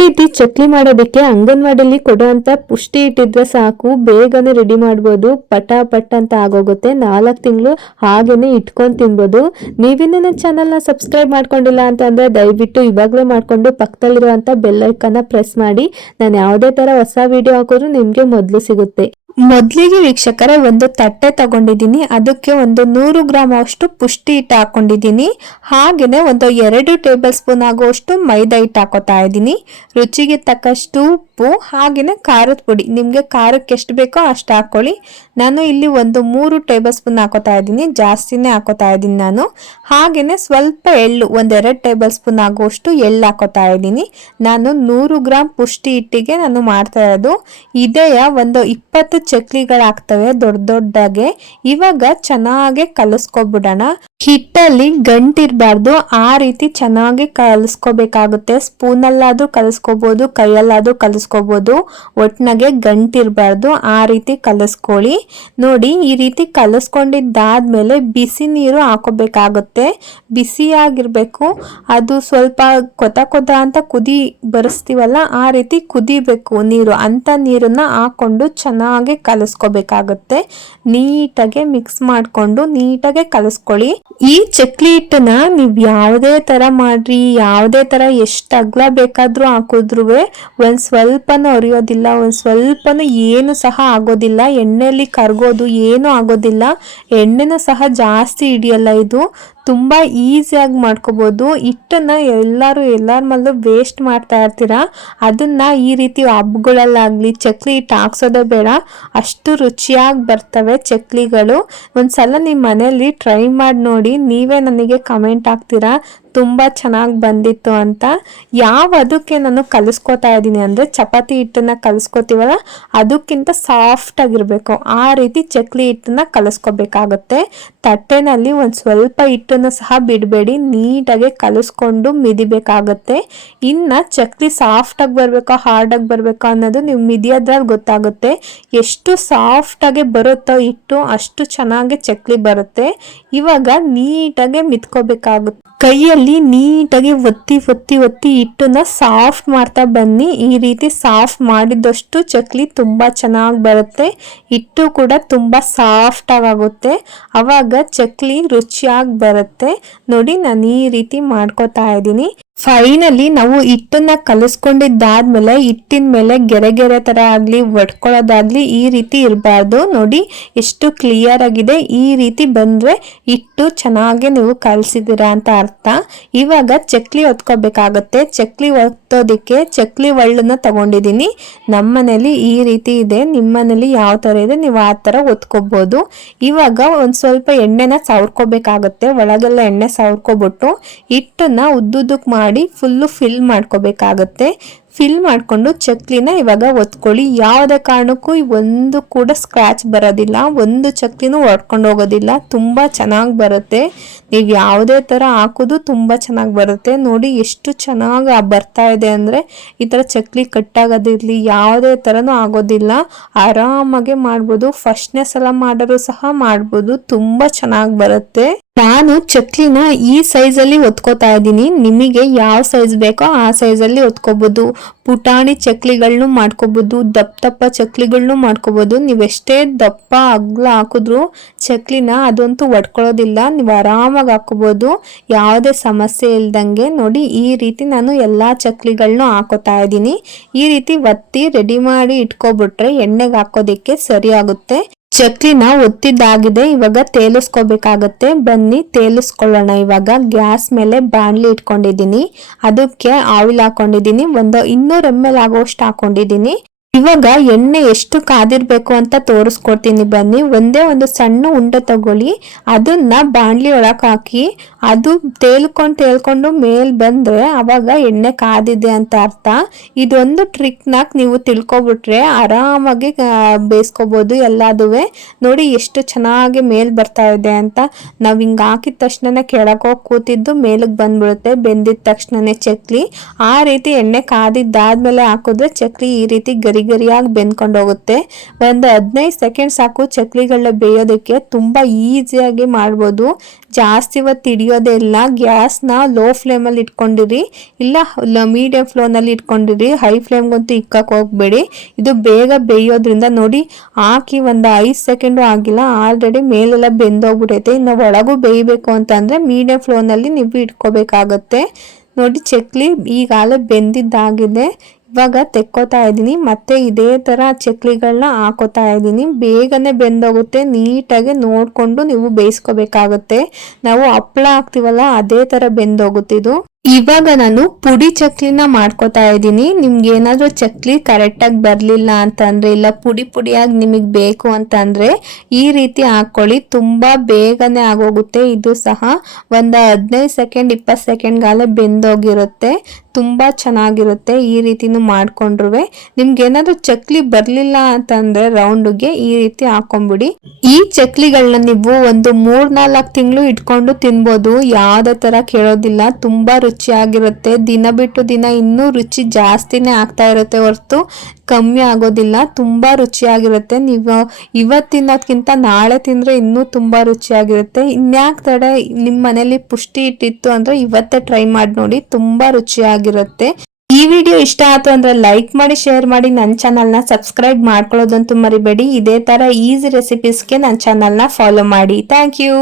ರೀತಿ ಚಕ್ಲಿ ಮಾಡೋದಕ್ಕೆ ಅಂಗನವಾಡಿಯಲ್ಲಿ ಕೊಡುವಂತ ಪುಷ್ಟಿ ಇಟ್ಟಿದ್ರೆ ಸಾಕು, ಬೇಗನೆ ರೆಡಿ ಮಾಡ್ಬೋದು, ಪಟ ಪಟ್ ಅಂತ ಆಗೋಗುತ್ತೆ. 4 ತಿಂಗಳು ಹಾಗೇನೆ ಇಟ್ಕೊಂಡು ತಿನ್ಬೋದು. ನೀವಿನ್ನ ನನ್ನ ಚಾನಲ್ನ ಸಬ್ಸ್ಕ್ರೈಬ್ ಮಾಡ್ಕೊಂಡಿಲ್ಲ ಅಂತಂದ್ರೆ ದಯವಿಟ್ಟು ಇವಾಗಲೇ ಮಾಡ್ಕೊಂಡು ಪಕ್ಕದಲ್ಲಿರುವಂತ ಬೆಲ್ ಐಕನ್ನ ಪ್ರೆಸ್ ಮಾಡಿ. ನಾನು ಯಾವುದೇ ತರ ಹೊಸ ವಿಡಿಯೋ ಹಾಕಿದ್ರು ನಿಮ್ಗೆ ಮೊದಲು ಸಿಗುತ್ತೆ. ಮೊದಲಿಗೆ ವೀಕ್ಷಕರೇ ಒಂದು ತಟ್ಟೆ ತಗೊಂಡಿದ್ದೀನಿ, ಅದಕ್ಕೆ ಒಂದು 100 ಗ್ರಾಮ್ ಅಷ್ಟು ಪುಷ್ಟಿ ಹಿಟ್ಟು ಹಾಕೊಂಡಿದ್ದೀನಿ. ಹಾಗೇನೆ ಒಂದು 2 ಟೇಬಲ್ ಸ್ಪೂನ್ ಆಗುವಷ್ಟು ಮೈದಾ ಹಿಟ್ಟು ಹಾಕೋತಾ ಇದ್ದೀನಿ. ರುಚಿಗೆ ತಕ್ಕಷ್ಟು ಉಪ್ಪು, ಹಾಗೇನೆ ಖಾರದ ಪುಡಿ, ನಿಮಗೆ ಖಾರಕ್ಕೆ ಎಷ್ಟು ಬೇಕೋ ಅಷ್ಟು ಹಾಕೊಳ್ಳಿ. ನಾನು ಇಲ್ಲಿ ಒಂದು 3 ಟೇಬಲ್ ಸ್ಪೂನ್ ಹಾಕೋತಾ ಇದ್ದೀನಿ, ಜಾಸ್ತಿನೇ ಹಾಕೋತಾ ಇದ್ದೀನಿ ನಾನು. ಹಾಗೇನೆ ಸ್ವಲ್ಪ ಎಳ್ಳು, 1-2 ಟೇಬಲ್ ಸ್ಪೂನ್ ಆಗುವಷ್ಟು ಎಳ್ಳು ಹಾಕೋತಾ ಇದ್ದೀನಿ. ನಾನು 100 ಗ್ರಾಮ್ ಪುಷ್ಟಿ ಹಿಟ್ಟಿಗೆ ನಾನು ಮಾಡ್ತಾ ಇರೋದು. ಇದೆಯ ಒಂದು 20 ಚಕ್ಲಿಗಳಾಗ್ತವೆ ದೊಡ್ಡ ದೊಡ್ಡಗೆ. ಇವಾಗ ಚೆನ್ನಾಗಿ ಕಲಿಸ್ಕೊಬಿಡೋಣ. ಹಿಟ್ಟಲ್ಲಿ ಗಂಟಿರಬಾರ್ದು, ಆ ರೀತಿ ಚೆನ್ನಾಗಿ ಕಲಿಸ್ಕೋಬೇಕಾಗುತ್ತೆ. ಸ್ಪೂನಲ್ಲಾದ್ರೂ ಕಲಿಸ್ಕೋಬಹುದು, ಕೈಯಲ್ಲಾದ್ರೂ ಕಲಿಸ್ಕೋಬಹುದು, ಒಟ್ನಾಗೆ ಗಂಟಿರಬಾರ್ದು, ಆ ರೀತಿ ಕಲಿಸ್ಕೊಳ್ಳಿ. ನೋಡಿ, ಈ ರೀತಿ ಕಲಿಸ್ಕೊಂಡಿದ್ದಾದ್ಮೇಲೆ ಬಿಸಿ ನೀರು ಹಾಕೋಬೇಕಾಗುತ್ತೆ. ಬಿಸಿಯಾಗಿರ್ಬೇಕು, ಅದು ಸ್ವಲ್ಪ ಕೊತ ಅಂತ ಕುದಿ ಬರಿಸ್ತೀವಲ್ಲ, ಆ ರೀತಿ ಕುದಿಬೇಕು ನೀರು. ಅಂತ ನೀರನ್ನ ಹಾಕೊಂಡು ಚೆನ್ನಾಗಿ ಕಲಿಸ್ಕೋಬೇಕಾಗುತ್ತೆ. ನೀಟಾಗಿ ಮಿಕ್ಸ್ ಮಾಡ್ಕೊಂಡು ನೀಟಾಗಿ ಕಲಿಸ್ಕೊಳ್ಳಿ. ಈ ಚಕ್ಲಿ ಹಿಟ್ಟನ್ನ ನೀವು ಯಾವುದೇ ತರ ಮಾಡ್ರಿ, ಯಾವುದೇ ತರ ಎಷ್ಟು ಅಗಲ ಬೇಕಾದ್ರೂ ಹಾಕಿದ್ರು ಒಂದ್ ಸ್ವಲ್ಪನೂ ಅರಿಯೋದಿಲ್ಲ, ಒಂದ್ ಸ್ವಲ್ಪನೂ ಏನು ಸಹ ಆಗೋದಿಲ್ಲ. ಎಣ್ಣೆಯಲ್ಲಿ ಕರ್ಗೋದು ಏನು ಆಗೋದಿಲ್ಲ, ಎಣ್ಣೆನೂ ಸಹ ಜಾಸ್ತಿ ಹಿಡಿಯಲ್ಲ. ಇದು ತುಂಬಾ ಈಸಿಯಾಗಿ ಮಾಡ್ಕೋಬಹುದು. ಹಿಟ್ಟನ್ನ ಎಲ್ಲರ ಮಲ್ಲೂ ವೇಸ್ಟ್ ಮಾಡ್ತಾ ಇರ್ತೀರಾ, ಅದನ್ನ ಈ ರೀತಿ ಹಬ್ಬಗಳಲ್ಲಾಗ್ಲಿ ಚಕ್ಲಿ ಹಿಟ್ಟು ಹಾಕ್ಸೋದೇ ಬೇಡ, ಅಷ್ಟು ರುಚಿಯಾಗಿ ಬರ್ತವೆ ಚಕ್ಲಿಗಳು. ಒಂದ್ಸಲ ನಿಮ್ಮ ಮನೆಯಲ್ಲಿ ಟ್ರೈ ಮಾಡಿ ನೋಡಿ, ನೀವೇ ನನಗೆ ಕಮೆಂಟ್ ಹಾಕ್ತೀರಾ ತುಂಬಾ ಚೆನ್ನಾಗಿ ಬಂದಿತ್ತು ಅಂತ. ಅದಕ್ಕೆ ನಾನು ಕಲಿಸ್ಕೋತಾ ಇದ್ದೀನಿ ಅಂದ್ರೆ ಚಪಾತಿ ಹಿಟ್ಟನ್ನ ಕಲಿಸ್ಕೋತೀವಲ್ಲ, ಅದಕ್ಕಿಂತ ಸಾಫ್ಟ್ ಆಗಿರ್ಬೇಕು, ಆ ರೀತಿ ಚಕ್ಲಿ ಹಿಟ್ಟನ್ನ ಕಲಿಸ್ಕೋಬೇಕಾಗುತ್ತೆ. ತಟ್ಟೆನಲ್ಲಿ ಒಂದ್ ಸ್ವಲ್ಪ ಹಿಟ್ಟನ್ನು ಸಹ ಬಿಡಬೇಡಿ, ನೀಟಾಗಿ ಕಲಿಸ್ಕೊಂಡು ಮಿದಿಬೇಕಾಗುತ್ತೆ. ಇನ್ನ ಚಕ್ಲಿ ಸಾಫ್ಟ್ ಆಗಿ ಬರ್ಬೇಕೋ ಹಾರ್ಡ್ ಆಗಿ ಬರ್ಬೇಕೋ ಅನ್ನೋದು ನೀವು ಮಿದಿಯೋದ್ರಲ್ಲಿ ಗೊತ್ತಾಗುತ್ತೆ. ಎಷ್ಟು ಸಾಫ್ಟ್ ಆಗಿ ಬರುತ್ತೋ ಹಿಟ್ಟು ಅಷ್ಟು ಚೆನ್ನಾಗಿ ಚಕ್ಲಿ ಬರುತ್ತೆ. ಇವಾಗ ನೀಟಾಗಿ ಮಿದ್ಕೋಬೇಕಾಗುತ್ತೆ. ಕೈಯಲ್ಲಿ ನೀಟಾಗಿ ಒತ್ತಿ ಒತ್ತಿ ಒತ್ತಿ ಹಿಟ್ಟನ್ನ ಸಾಫ್ಟ್ ಮಾಡ್ತಾ ಬನ್ನಿ. ಈ ರೀತಿ ಸಾಫ್ಟ್ ಮಾಡಿದಷ್ಟು ಚಕ್ಲಿ ತುಂಬಾ ಚೆನ್ನಾಗಿ ಬರುತ್ತೆ, ಹಿಟ್ಟು ಕೂಡ ತುಂಬಾ ಸಾಫ್ಟ್ ಆಗುತ್ತೆ. ಅವಾಗ ಚಕ್ಲಿ ರುಚಿಯಾಗಿ ಬರುತ್ತೆ. ನೋಡಿ, ನಾನು ಈ ರೀತಿ ಮಾಡ್ಕೋತಾ ಇದ್ದೀನಿ. ಫೈನಲಿ ನಾವು ಹಿಟ್ಟನ್ನ ಕಲಿಸ್ಕೊಂಡಿದ್ದಾದ್ಮೇಲೆ ಹಿಟ್ಟಿನ ಮೇಲೆ ಗೆರೆ ಗೆರೆ ತರ ಆಗ್ಲಿ ಒಡ್ಕೊಳ್ಳೋದಾಗ್ಲಿ ಈ ರೀತಿ ಇರಬಾರ್ದು. ನೋಡಿ ಎಷ್ಟು ಕ್ಲಿಯರ್ ಆಗಿದೆ. ಈ ರೀತಿ ಬಂದ್ರೆ ಹಿಟ್ಟು ಚೆನ್ನಾಗಿ ನೀವು ಕಲಿಸಿದಿರಾ ಅಂತ ಅರ್ಥ. ಇವಾಗ ಚಕ್ಲಿ ಒತ್ಕೋಬೇಕಾಗುತ್ತೆ. ಚಕ್ಲಿ ಒತ್ತೋದಿಕ್ಕೆ ಚಕ್ಲಿ ಒಳ್ಳನ್ನ ತಗೊಂಡಿದ್ದೀನಿ. ನಮ್ಮನೇಲಿ ಈ ರೀತಿ ಇದೆ, ನಿಮ್ಮನೇಲಿ ಯಾವ ತರ ಇದೆ ನೀವು ಆ ತರ ಒತ್ಕೋಬಹುದು. ಇವಾಗ ಒಂದ್ ಸ್ವಲ್ಪ ಎಣ್ಣೆನ ಸವರ್ಕೋಬೇಕಾಗುತ್ತೆ. ಒಳಗೆಲ್ಲ ಎಣ್ಣೆ ಸವರ್ಕೊಬಿಟ್ಟು ಹಿಟ್ಟನ್ನ ಉದ್ದುದ್ದಕ್ಕೆ ಮಾಡಿ ಫುಲ್ಲು ಫಿಲ್ ಮಾಡ್ಕೋಬೇಕಾಗತ್ತೆ. ಫಿಲ್ ಮಾಡ್ಕೊಂಡು ಚಕ್ಲಿನ ಇವಾಗ ಒತ್ಕೊಳ್ಳಿ. ಯಾವುದೇ ಕಾರಣಕ್ಕೂ ಒಂದು ಕೂಡ ಸ್ಕ್ರಾಚ್ ಬರೋದಿಲ್ಲ, ಒಂದು ಚಕ್ಲಿನೂ ಹೊಡ್ಕೊಂಡು ಹೋಗೋದಿಲ್ಲ, ತುಂಬಾ ಚೆನ್ನಾಗಿ ಬರುತ್ತೆ. ನೀವು ಯಾವುದೇ ತರ ಹಾಕೋದು ತುಂಬಾ ಚೆನ್ನಾಗಿ ಬರುತ್ತೆ. ನೋಡಿ ಎಷ್ಟು ಚೆನ್ನಾಗಿ ಬರ್ತಾ ಇದೆ ಅಂದ್ರೆ, ಈ ತರ ಚಕ್ಲಿ ಕಟ್ಟಾಗೋದಿರ್ಲಿ ಯಾವುದೇ ತರನೂ ಆಗೋದಿಲ್ಲ, ಆರಾಮಾಗಿ ಮಾಡ್ಬೋದು. ಫಸ್ಟ್ನೇ ಸಲ ಮಾಡೋರು ಸಹ ಮಾಡ್ಬೋದು, ತುಂಬಾ ಚೆನ್ನಾಗಿ ಬರುತ್ತೆ. ನಾನು ಚಕ್ಲಿನ ಈ ಸೈಜ್ ಅಲ್ಲಿ ಒತ್ಕೋತಾ ಇದ್ದೀನಿ. ನಿಮಗೆ ಯಾವ ಸೈಜ್ ಬೇಕೋ ಆ ಸೈಜ್ ಅಲ್ಲಿ ಒತ್ಕೋಬಹುದು. ಪುಟಾಣಿ ಚಕ್ಲಿಗಳನ್ನು ಮಾಡ್ಕೋಬಹುದು, ದಪ್ಪ ಚಕ್ಲಿಗಳನ್ನು ಮಾಡ್ಕೋಬಹುದು. ನೀವೆಷ್ಟೇ ದಪ್ಪ ಅಗ್ಲ ಹಾಕಿದ್ರು ಚಕ್ಲಿನ ಅದಂತೂ ಒಡ್ಕೊಳ್ಳೋದಿಲ್ಲ, ನೀವು ಆರಾಮಾಗಿ ಹಾಕೋಬಹುದು ಯಾವುದೇ ಸಮಸ್ಯೆ ಇಲ್ದಂಗೆ. ನೋಡಿ, ಈ ರೀತಿ ನಾನು ಎಲ್ಲಾ ಚಕ್ಲಿಗಳನ್ನು ಹಾಕೋತಾ ಇದ್ದೀನಿ. ಈ ರೀತಿ ಒತ್ತಿ ರೆಡಿ ಮಾಡಿ ಇಟ್ಕೊಬಿಟ್ರೆ ಎಣ್ಣೆಗೆ ಹಾಕೋದಿಕ್ಕೆ ಸರಿ ಆಗುತ್ತೆ. ಚಕ್ಲಿನ ಒತ್ತಿದ್ದಾಗಿದೆ, ಇವಾಗ ತೇಲಿಸ್ಕೋಬೇಕಾಗತ್ತೆ. ಬನ್ನಿ ತೇಲಿಸ್ಕೊಳ್ಳೋಣ. ಇವಾಗ ಗ್ಯಾಸ್ ಮೇಲೆ ಬಾಣಲಿ ಇಟ್ಕೊಂಡಿದ್ದೀನಿ, ಅದಕ್ಕೆ ಆಯಿಲ್ ಹಾಕೊಂಡಿದ್ದೀನಿ, ಒಂದು 200 ml ಆಗೋಷ್ಟು ಹಾಕೊಂಡಿದ್ದೀನಿ. ಇವಾಗ ಎಣ್ಣೆ ಎಷ್ಟು ಕಾದಿರ್ಬೇಕು ಅಂತ ತೋರಿಸ್ಕೊಡ್ತೀನಿ ಬನ್ನಿ. ಒಂದೇ ಒಂದು ಸಣ್ಣ ಉಂಡೆ ತಗೊಳ್ಳಿ, ಅದನ್ನ ಬಾಣಲಿ ಒಳಗೆ ಹಾಕಿ ಅದು ತೇಲ್ಕೊಂಡು ಮೇಲ್ ಬಂದ್ರೆ ಅವಾಗ ಎಣ್ಣೆ ಕಾದಿದೆ ಅಂತ ಅರ್ಥ. ಇದೊಂದು ಟ್ರಿಕ್ನ ನೀವು ತಿಳ್ಕೊಬಿಟ್ರೆ ಆರಾಮಾಗಿ ಬೇಯಿಸ್ಕೋಬಹುದು ಎಲ್ಲಾದುವೆ. ನೋಡಿ ಎಷ್ಟು ಚೆನ್ನಾಗಿ ಮೇಲ್ ಬರ್ತಾ ಇದೆ ಅಂತ. ನಾವ್ ಹಿಂಗ ಹಾಕಿದ ತಕ್ಷಣನೇ ಕೆಳಗೋಗಿ ಕೂತಿದ್ದು ಮೇಲಕ್ಕೆ ಬಂದ್ಬಿಡುತ್ತೆ, ಬೆಂದಿದ ತಕ್ಷಣನೇ ಚಕ್ಲಿ. ಆ ರೀತಿ ಎಣ್ಣೆ ಕಾದಿದ್ದಾದ್ಮೇಲೆ ಹಾಕಿದ್ರೆ ಚಕ್ಲಿ ಈ ರೀತಿ ಗರಿಯಾಗಿ ಬೆಂದ್ಕೊಂಡು ಹೋಗುತ್ತೆ. ಒಂದು 15 ಸೆಕೆಂಡ್ ಸಾಕು ಚಕ್ಲಿಗಳನ್ನ ಬೇಯೋದಕ್ಕೆ. ತುಂಬಾ ಈಸಿಯಾಗಿ ಮಾಡ್ಬೋದು, ಜಾಸ್ತಿ ಹೊತ್ತು ಬೇಯೋದೇ ಇಲ್ಲ. ಗ್ಯಾಸ್ನ ಲೋ ಫ್ಲೇಮಲ್ಲಿ ಇಟ್ಕೊಂಡಿರಿ, ಇಲ್ಲ ಮೀಡಿಯಂ ಫ್ಲೇಮ್ನಲ್ಲಿ ಇಟ್ಕೊಂಡಿರಿ. ಹೈ ಫ್ಲೇಮ್ಗಂತೂ ಇಕ್ಕಕ್ಕೆ ಹೋಗ್ಬೇಡಿ. ಇದು ಬೇಗ ಬೇಯೋದ್ರಿಂದ ನೋಡಿ, ಹಾಕಿ ಒಂದು 5 ಸೆಕೆಂಡು ಆಗಿಲ್ಲ, ಆಲ್ರೆಡಿ ಮೇಲೆಲ್ಲ ಬೆಂದೋಗ್ಬಿಟ್ಟೈತೆ. ಇನ್ನು ಒಳಗೂ ಬೇಯಬೇಕು ಅಂತಂದರೆ ಮೀಡಿಯಂ ಫ್ಲೇಮ್ನಲ್ಲಿ ನೀವು ಇಟ್ಕೋಬೇಕಾಗತ್ತೆ. ನೋಡಿ ಚಕ್ಲಿ ಈಗಾಗಲೇ ಬೆಂದಿದ್ದಾಗಿದೆ. ಇವಾಗ ತೆಕ್ಕೋತಾ ಇದ್ದೀನಿ, ಮತ್ತೆ ಇದೇ ಥರ ಚಕ್ಲಿಗಳನ್ನ ಹಾಕೋತಾ ಇದ್ದೀನಿ. ಬೇಗನೆ ಬೆಂದೋಗುತ್ತೆ. ನೀಟಾಗಿ ನೋಡಿಕೊಂಡು ನೀವು ಬೇಯಿಸ್ಕೋಬೇಕಾಗುತ್ತೆ. ನಾವು ಹಪ್ಪಳ ಹಾಕ್ತೀವಲ್ಲ ಅದೇ ಥರ ಬೆಂದೋಗುತ್ತಿದ್ದು. ಇವಾಗ ನಾನು ಪುಡಿ ಚಕ್ಲಿನ ಮಾಡ್ಕೋತಾ ಇದ್ದೀನಿ. ನಿಮ್ಗೆ ಏನಾದರೂ ಚಕ್ಲಿ ಕರೆಕ್ಟಾಗಿ ಬರಲಿಲ್ಲ ಅಂತಂದರೆ, ಇಲ್ಲ ಪುಡಿ ಪುಡಿಯಾಗಿ ನಿಮಗೆ ಬೇಕು ಅಂತಂದರೆ ಈ ರೀತಿ ಹಾಕ್ಕೊಳ್ಳಿ. ತುಂಬ ಬೇಗನೆ ಆಗೋಗುತ್ತೆ. ಇದು ಸಹ ಒಂದು 15 ಸೆಕೆಂಡ್ 20 ಸೆಕೆಂಡ್ಗಾಲೇ ಬೆಂದೋಗಿರುತ್ತೆ. ತುಂಬ ಚೆನ್ನಾಗಿರುತ್ತೆ ಈ ರೀತಿನೂ ಮಾಡ್ಕೊಂಡ್ರು. ನಿಮ್ಗೆ ಏನಾದರೂ ಚಕ್ಲಿ ಬರಲಿಲ್ಲ ಅಂತಂದರೆ ರೌಂಡ್ಗೆ ಈ ರೀತಿ ಹಾಕೊಂಡ್ಬಿಡಿ. ಈ ಚಕ್ಲಿಗಳನ್ನ ನೀವು ಒಂದು 3-4 ತಿಂಗಳು ಇಟ್ಕೊಂಡು ತಿನ್ಬೋದು. ಯಾವುದೇ ಥರ ಕೇಳೋದಿಲ್ಲ. ತುಂಬ ರುಚಿಯಾಗಿರುತ್ತೆ. ದಿನ ಬಿಟ್ಟು ದಿನ ಇನ್ನೂ ರುಚಿ ಜಾಸ್ತಿನೇ ಆಗ್ತಾ ಇರುತ್ತೆ ಹೊರತು ಕಮ್ಮಿ ಆಗೋದಿಲ್ಲ. ತುಂಬ ರುಚಿಯಾಗಿರುತ್ತೆ. ನೀವು ಇವತ್ತು ತಿನ್ನೋದ್ಕಿಂತ ನಾಳೆ ತಿಂದರೆ ಇನ್ನೂ ತುಂಬ ರುಚಿಯಾಗಿರುತ್ತೆ. ಇನ್ಯಾಕೆ ತಡ, ನಿಮ್ಮ ಮನೇಲಿ ಪುಷ್ಟಿ ಹಿಟ್ಟಿತ್ತು ಅಂದರೆ ಇವತ್ತೇ ಟ್ರೈ ಮಾಡಿ ನೋಡಿ, ತುಂಬ ರುಚಿಯಾಗಿರುತ್ತೆ. ಈ ವಿಡಿಯೋ ಇಷ್ಟ ಆಯ್ತು ಅಂದರೆ ಲೈಕ್ ಮಾಡಿ, ಶೇರ್ ಮಾಡಿ, ನನ್ನ ಚಾನಲ್ನ ಸಬ್ಸ್ಕ್ರೈಬ್ ಮಾಡ್ಕೊಳ್ಳೋದಂತೂ ಮರಿಬೇಡಿ. ಇದೇ ಥರ ಈಸಿ ರೆಸಿಪೀಸ್ಗೆ ನನ್ನ ಚಾನಲ್ನ ಫಾಲೋ ಮಾಡಿ. Thank you.